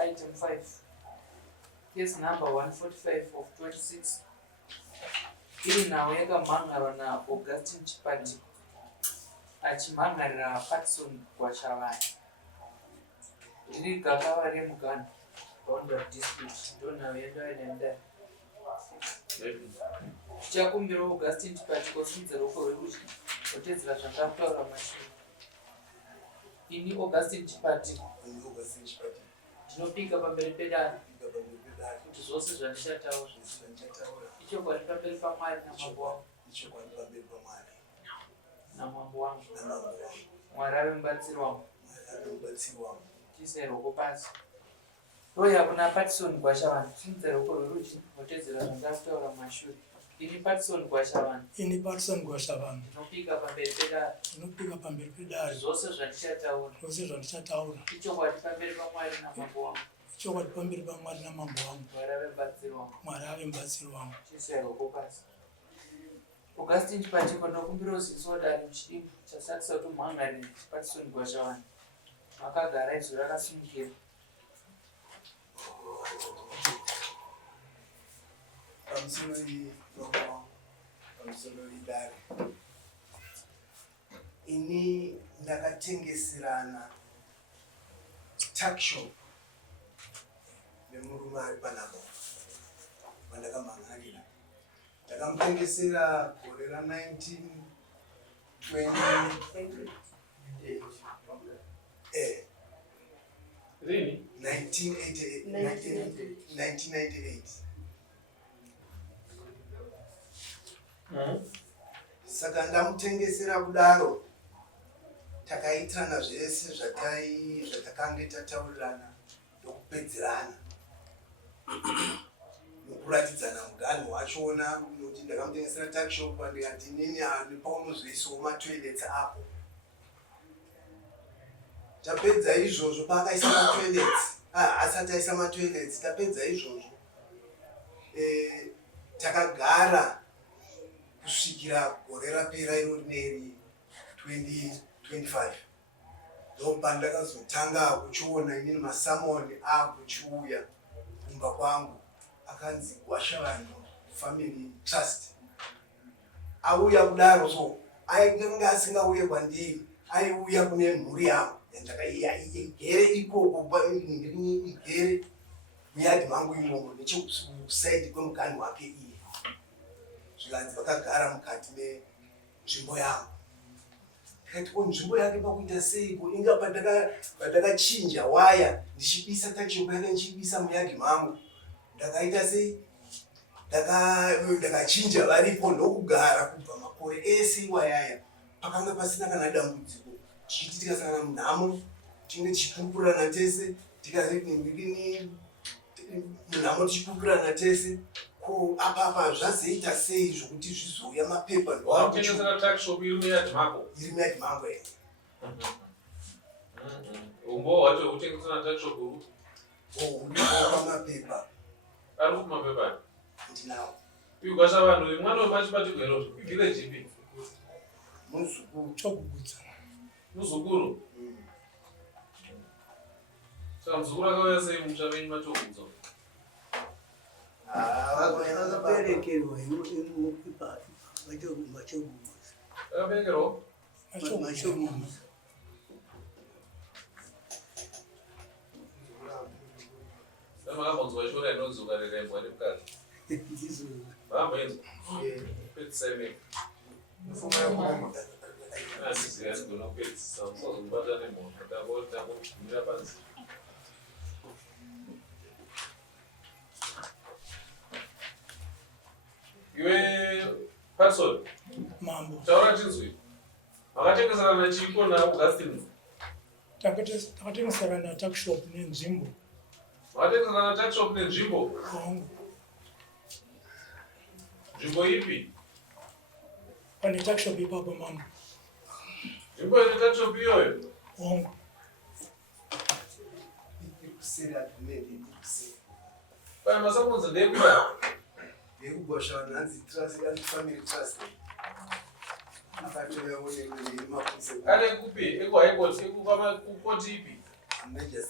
Item 5. Case number 145 of 26. Iri nawo yakamhangarwa naAugustine Chipati achimhangarira Patson Gwashavani. Riri gakava remugana boundary dispute. Ndo nawo yendoenda. Tichakumbira Augustine Chipati kosimudza ruoko rwerudyi kutedzera zvandakutaura mashure. Ini Augustine Chipati ndinopika pamberi pedare kuti zvose zvandichataura ichokwadi pamberi paMwari namambo wangu Mwari ave mubatsiri wangu tiise ruoko pasi. Roya kuna Patson Gwashavani simudza ruoko rwerudyi kutedzera zvandakutaura mashure. Ini Patson Gwashavani ndinopika pamberi pedare zvose zvandichataura ichokwadi pamberi paMwari namambo wangu Mwari ave mubatsiri wangu tiise ruoko pasi. Augustine Chipati ndokumbira uziviso wadare muchidimbu chasakisa kuti mumhangariri Patson Gwashavani makagara izvo rakasimukira. Pamusoro idare ini ndakatengeserana tuckshop nemurume ari panapa vandakamhangarira. Ndakamutengesera gore ra1928 1998. Saka ndamutengesera kudaro takaitirana zvese zvatakange tataurirana ndokupedzerana nokuratidzana muganhu wachona nokuti ndakamutengesera tuckshop ndikati inini nepaunozoisawo matoilets apo. Tapedza izvozvo paakaisa matoilets asati aisa matoilets tapedza izvozvo takagara kusvikira gore rapera iro rineri 2025. Ndopa ndakazotanga kuchiona inini masamoni akuchiuya kumba kwangu akanzi Gwashavani Family Trust. Auya kudaro so ainge asingauye kwandiri, aiuya kune mhuri yangu yandakaigere ikoko igere muyadhi mangu imomo nechekusaidi kwemugani wake iye. Zvikanzi vakagara mukati menzvimbo yangu. Ndikati ko nzvimbo yake pakuita seiko inga pandakachinja waya ndichibisa tuckshop yake ndichibisa muyadhi mangu ndakaita sei ndakachinja varipo ndokugara kubva makore ese iwayaya pakanga pasina kana dambudziko. Tichiti tikasangana munhamo tinge tichipupurana tese munhamo tichipupurana tese. Ko apapa zvazoita sei zvokuti zvizoya mapepa ndowakutengesera tuckshop iri muyadhi mako? Iri muyadhi mangu ere. Umbo wacho kutengesera tuckshop uri? Ndinawo mapepa. Ari kuti mapepa? Ndinawo. Uyu Gwashavani uyu mwana wemachipati gwero village ipi? Muzukuru. Chokugutsa. Muzukuru? Saka muzukuru akauya sei mumusha wenyu Machogutsa? Akaberekerwa imupipa Machogutsa. Akaberekerwa? Machogutsa. Makambodzwa ishora inonzuka rirembwa nemukadzi. Makamboenzwa? Pedzisai asiziva sigona kupedzisa musazobata nemhosva ndangogumira panzi. Iwe Patson Mambo taura tinzwi makatengeserana chiiko naAugustine? Takatengeserana tuckshop nenzvimbo. Makatengeserana tuckshop nenzvimbo? Nzvimbo ipi? Pane tuckshop ipapo mambo. Nzvimbo ine tuckshop iyoyo? Hongu. Pane masamunzi ndekuda? Ndekugwashavani hanzi Family Trust. Ale kupi eko high court ekufama court ipi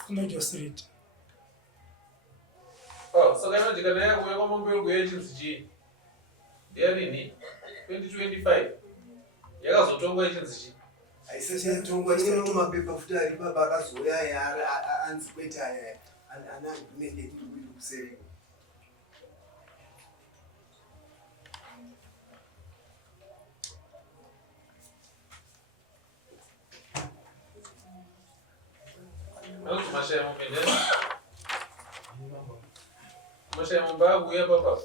Major Street. saka inojika naye kuuya kwamambirwa yechinzi chii ndiyadini 2025 yakazotongwa yechinzi chii aiseshatongwa ine mumapepa futi ari baba akazouya aya anzi kwete aya ana agreement yekuti kuseri nokuti mashaya mombe akuuya papa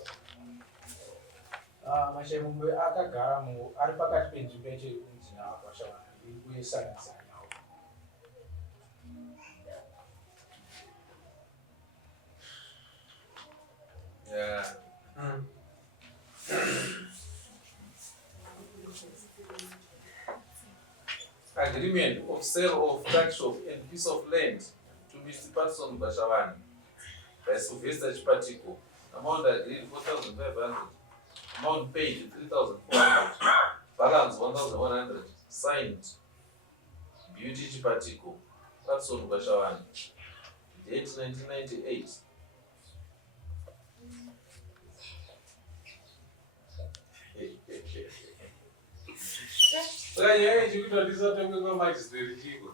Mashemumbe akagara ari pakati penzvimbo yechekunzi nakwashawana iri kuesanasana. Yeah. Agreement of sale of tax shop and piece of land to Mr. Patson Bashavani by Sylvester Chipatiko. Amount agreed 4,500. Amount paid 3,400. Balance 1,100. Signed Beauty Chipatiko. Patson Bashavani. Date 1998. Sasa chikutotisa tomwe kwa magistrate chiko.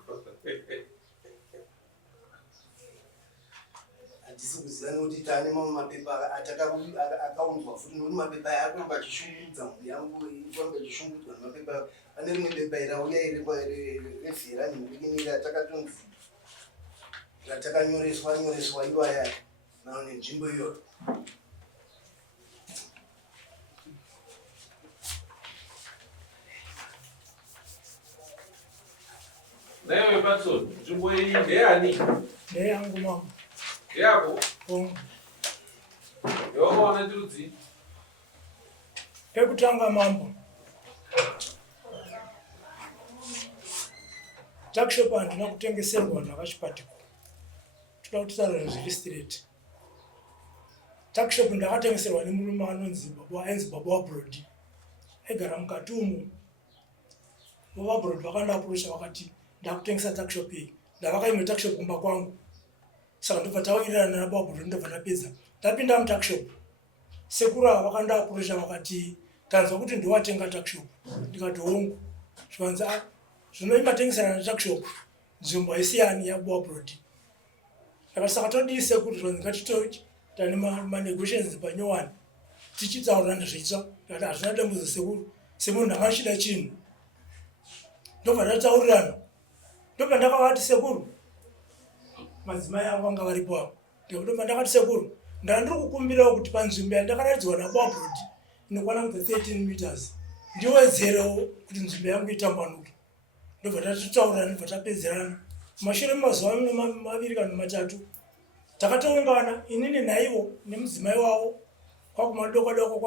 hatisi kuzivana kuti tane mamwe mapepa akaunzwa futi nokuti mapepa aya akuramba achishungurudza mhuri yangu ikuramba achishungurudzwa nemapepa pane rimwe pepa irauya revhera nemurikiniri atakatonzi ratakanyoreswa iwaya nao nenzvimbo iyoyo Nayo Patson, nzvimbo iyi ndeyani? Ndeyangu mama. Ndeyako? Kongo. Yawakaona ndudzi? Pekutanga mambo. Takshop handina kutengeserwa nakachipatiko. Toda kuti taura zviri straight. Takshop ndakatengeserwa nemurume anonzi Baba Wabrod. Aigara mukati umu. Baba Wabrod vakandiapurosha vakati ndakutengesa takshop iyi. Ndavakaimwe takshop kumba kwangu. Saka ndobva tawirirana naBaba Wabrod ndobva ndapedza. Ndapinda mutakshop. Sekuru ava vakandiapurosha vakati tanzwa kuti ndowatenga takshop. Ndikati hongu. Zvikanzi zvinoimatengeserana netakshop. Nzvimbo haisiyani yaBaba Wabrod. Saka todii sekuru zvanzi ngatitochi tane manegotiations panyowani. Tichitsaurana zvitsva. Ndikati hazvina dambudzo sekuru. Semunhu ndakashida chinhu. Ndobva tataurirana. Ndobva ndakavati sekuru. Madzimai avo vanga varipo apo. Ndobva ndakati sekuru. Ndandiri kukumbirawo kuti panzvimbo yandakaratidzwa naBaba Wabrod inokwana kuti 13 meters. Ndiwedzerewo kuti nzvimbo yangu itambanuke. Ndobva tatitaurana ndobva tapedzerana. Mashure mazuva maviri kana matatu takatoungana inini naivo nemudzimai wavo kwakumadoko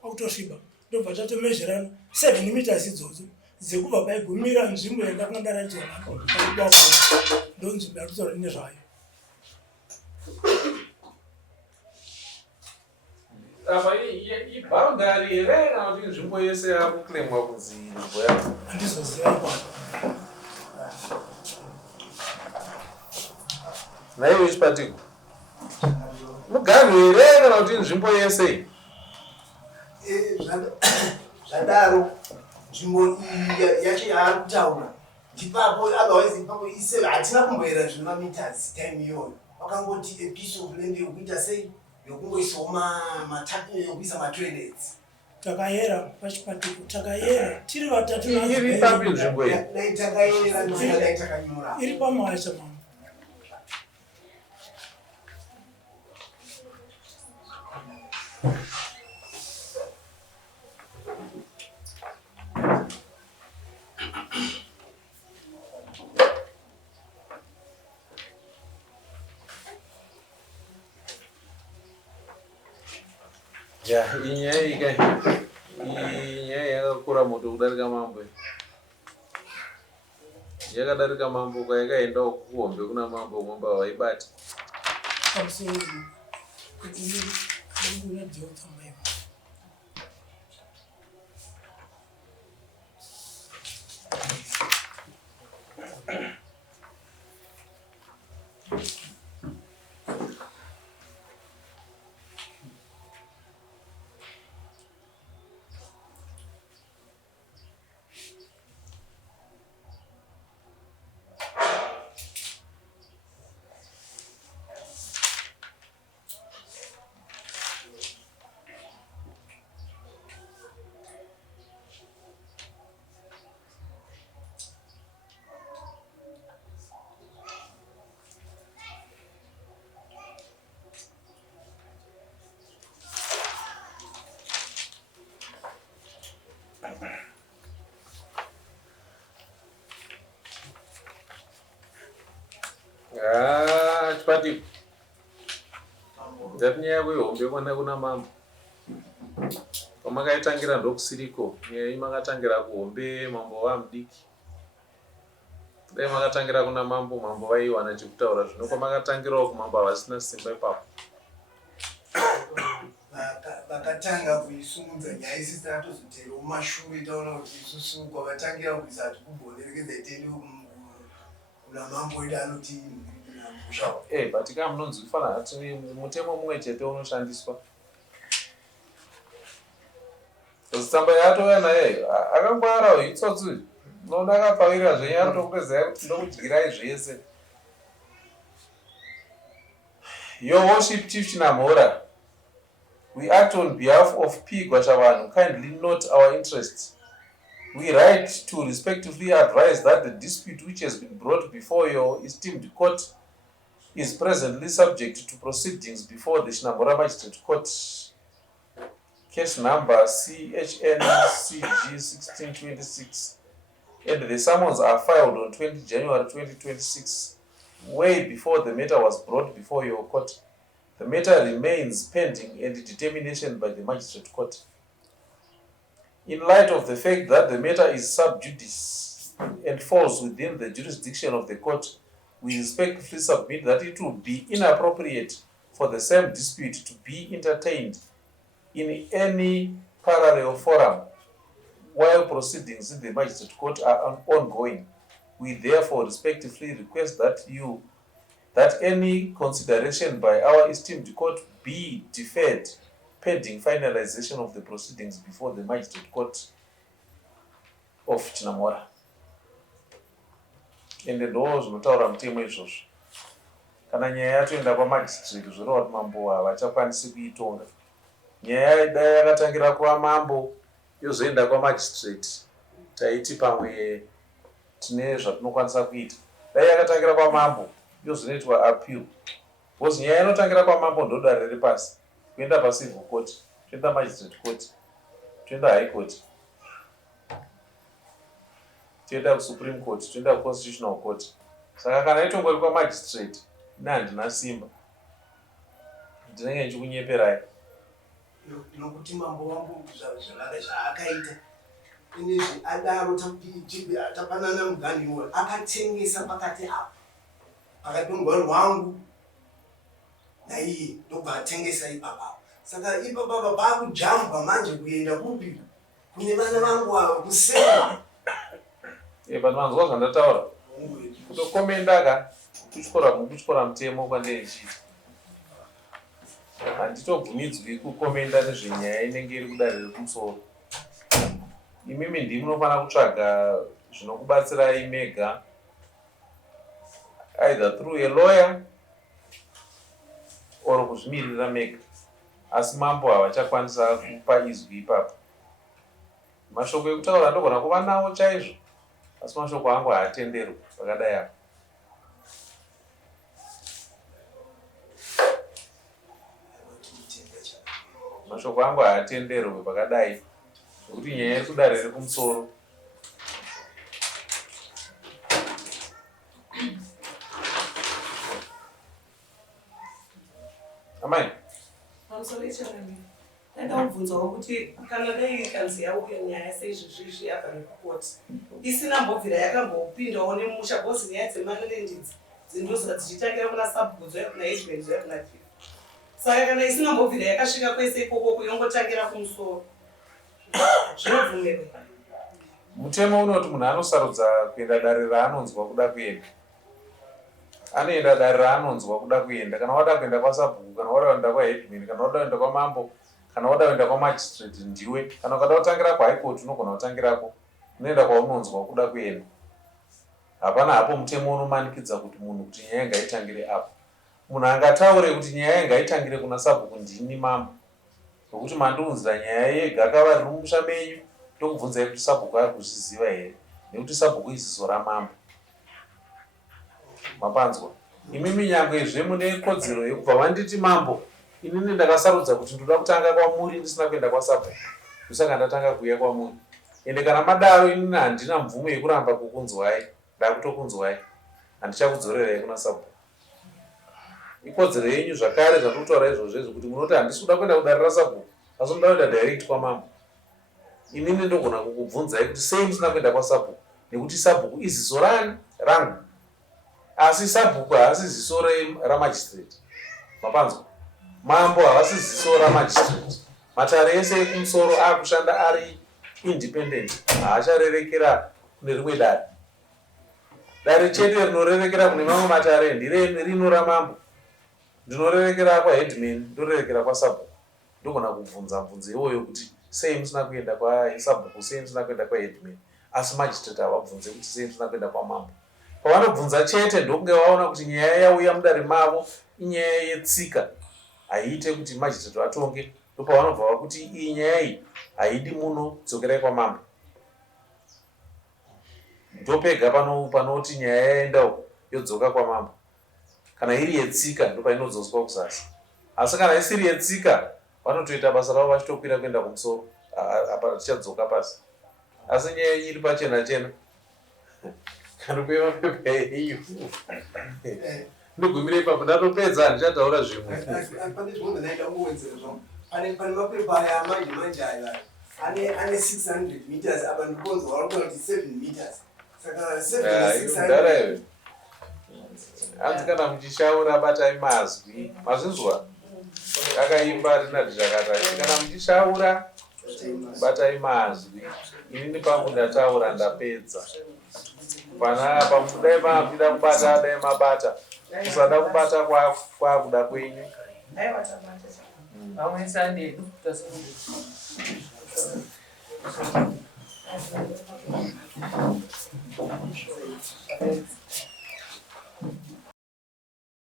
kwakutosviba. Ndobva tatomezherana 7 meters idzodzo dzekubva paigumira nzvimbo yandakanga ndaratidzwa naBaba Wabrod. Ndo nzvimbo yatitaura nezvayo. Apa iboundary here kana kuti nzvimbo yese yakuclaimwa kunzi nzvimbo yako? Handizoziva ikwana. Naiwe Chipatiko. Muganhu here kana kuti nzvimbo yese? Zvadaro nzvimbo iyi yacho yaari kutaura ndipapo otherwise ipapo ise hatina kumboera zvemameters time iyoyo. Wakangoti a piece of land yokuita sei yokungoisawo yokuisa matoilets. Takayera pachipatiko takayera tiri vatatu Iri papi nzvimbo iyi? Dai takayera dai takanyora. iri pamacha mama. Ya, inyaya yakakura moto kudarika mambo. Yakadarika mambo kwayakaendawo kuhombe kuna mambo mwamba waibata. Pamusoro kuti ndinguna Delta maiva. Chipatiko. Ndatinyaya yehombe kuna mambo. Pamakaitangira ndokusiriko, nyaya makatangira kuhombe mambo vamudiki. Dai makatangira kuna mambo vaiwana chekutaura zvino kwamakatangirawo kumambo havasina simba ipapo. Vakatanga kuisumudza nyaya isisi tatozotero mumashure taona kuti isusu kwavatangira kuisa kuti kugonerekedza itende kuna mambo edu anoti musha. But kama munonzi kufana ati mutemo mumwe chete unoshandiswa. Tsamba yatova naye akangwara itsotsi. Nona akapawira zvenyaya tokupedza kuti ndokudyirai zvese. Your Worship Chief Chinamhora, we act on behalf of P. Gwashavanhu, kindly note our interests. We write to respectively advise that the dispute which has been brought before your esteemed court is presently subject to proceedings before the Chinamhora Magistrate Court, case number CHNCG 1626, and the summons are filed on 20 January 2026, way before the matter was brought before your court. The matter remains pending and determination by the Magistrate Court. In light of the fact that the matter is sub judice and falls within the jurisdiction of the court, we respectfully submit that it would be inappropriate for the same dispute to be entertained in any parallel forum while proceedings in the Magistrate Court are ongoing. We therefore respectfully request that any consideration by our esteemed court be deferred pending finalization of the proceedings before the Magistrate Court of Chinamhora. Ende ndo zvinotaura mutemo izvozvo. Kana nyaya yatoenda kwamagistrate zvoreva kuti mambo havachakwanisi kuitonga. Nyaya dai yakatangira kwamambo yozoenda kwamagistrate, taiti pamwe tine zvatinokwanisa kuita. Dai yakatangira kwamambo yozoitwa appeal. Because nyaya inotangira kwamambo ndoda riri pasi. Kuenda pacivil court, toenda magistrate court, toenda high court, toenda supreme court, toenda constitutional court. Saka kana itongori kwamagistrate, handina simba. Ndinenge ndichikunyeperai. Nokuti mambo wangu zvaakaita inezvi adaro tapanana muganiwo akatengesa pakati apa pakati pemugwaro wangu naiye ndobva atengesa ipapa. Saka ipapa pakujamba manje kuenda kupi kune vana vangu ava kusema. Vanhu vanzwa zvandataura kutokomendaka kuchikora mutemo kwandechiita. Handitobvumidzwi kukomenda nezvenyaya inenge iri kudare rekumusoro. Imimi ndimi munofanira kutsvaga zvinokubatsirai mega, either through a lawyer or kuzvimirira mega. Asi mambo havachakwanisa kupa izwi ipapo. Mashoko ekutaura ndogona kuva nawo chaizvo, asi mashoko angu haatenderwi pakadai apa. Mashoko angu haatenderwi pakadai nokuti nyaya iri kudare riri kumusoro. Amai? Pamusoro ndakubvunzawo kuti kana dai kanzi yauya nyaya seizvizvi yabva nekukoti isina mbobvira yakambopindawo nemusha bhosi nyaya dzemalandidzi dzindozva dzichitangira kuna sabhudzo yakuna edmund yakuna chief. Saka kana isina mbobvira yakasvika kwese ikoko kuyongotangira kumusoro zvinobvumirwa. Mutemo unoti munhu anosarudza kuenda dare raanonzwa kuda kuenda. Anoenda dare raanonzwa kuda kuenda. Kana wada kuenda kwasabhuku, kana wada kuenda kwaedmin, kana wada kuenda kwamambo, kana wada kuenda kwamagistrate ndiwe. Kana ukada kutangira kuhigh court unogona kutangirako. Unoenda kwaunonzwa kuda kuenda. Hapana hapo mutemo unomanikidza kuti munhu kuti nyaya ngaitangire apo. Munhu angataure kuti nyaya ngaitangire kuna sabhuku ndini mambo. Nokuti mandiunzira nyaya yegakava riri mumusha menyu, ndokubvunzai kuti sabhuku ari kuzviziva here, nekuti sabhuku iziso ramambo. Mapanzwa. Imimi nyangwezve mune kodzero yekubva vanditi mambo, inini ndakasarudza kuti ndoda kutanga kwamuri ndisina kuenda kwasabhuku. Ndosaka ndatanga kuuya kwamuri. Ende kana madaro inini handina mvumo yekuramba kukunzwai, ndakutokunzwai. Handichakudzorerai kuna sabhuku. ikodzero yenyu zvakare zvandokutaura izvozvo kuti munoti handisi kuda kuenda kudarira sabhuku asi muda kuenda direct kwamambo. Inini ndogona kukubvunzai kuti sei musina kuenda kwasabhuku, nekuti sabhuku iziso rangu, asi sabhuku haasi ziso ramagistrate. Mapanzwa, mambo haasi ziso ramagistrate. Matare ese ekumusoro akushanda ari independent, haacharerekera kune rimwe dare. Dare chete rinorerekera kune mamwe matare ndirino ramambo. Ndinorerekera kwaheadman, ndorerekera kwasabhuku. Ndogona kubvunza iwoyo kuti sei musina kuenda kwasabhuku, sei musina kuenda kwaheadman, asi magistrate havabvunze kuti sei musina kuenda kwamambo. Pavanobvunza chete ndokunge vaona kuti nyaya yauya mudare mavo inyaya yetsika, haiite kuti magistrate vatonge, ndopavanobva vakuti iyi nyaya iyi haidi muno, dzokerai kwamambo. Ndopega panoti nyaya yaendawo yodzoka kwamambo. Kana iri yetsika ndopainodzoswa kuzasi, asi kana isiri yetsika vanotoita basa ravo vachitokwira kuenda kumusoro, apa tichadzoka pasi. Asi nyaya iri pachena chena kanokuva mapepa eiyo ndogumira ipapo ndatopedza handichataura zvimwe. Pane zvimwe ndaida kungowedzera zvavo. Pane mapepa aya manje aya ane 600 meters apa ndikonzwa varikuona kuti 7 meters. Saka 7 hanzi kana muchishaura batai mazwi, mazvinzwa akaimba rinati zvakatati kana muchishaura batai mazwi. Inini pangu ndataura ndapedza. Panapa mudai mapinda kubata dai mabata, kusada kubata kwakuda kwenyu. Vamwe Sunday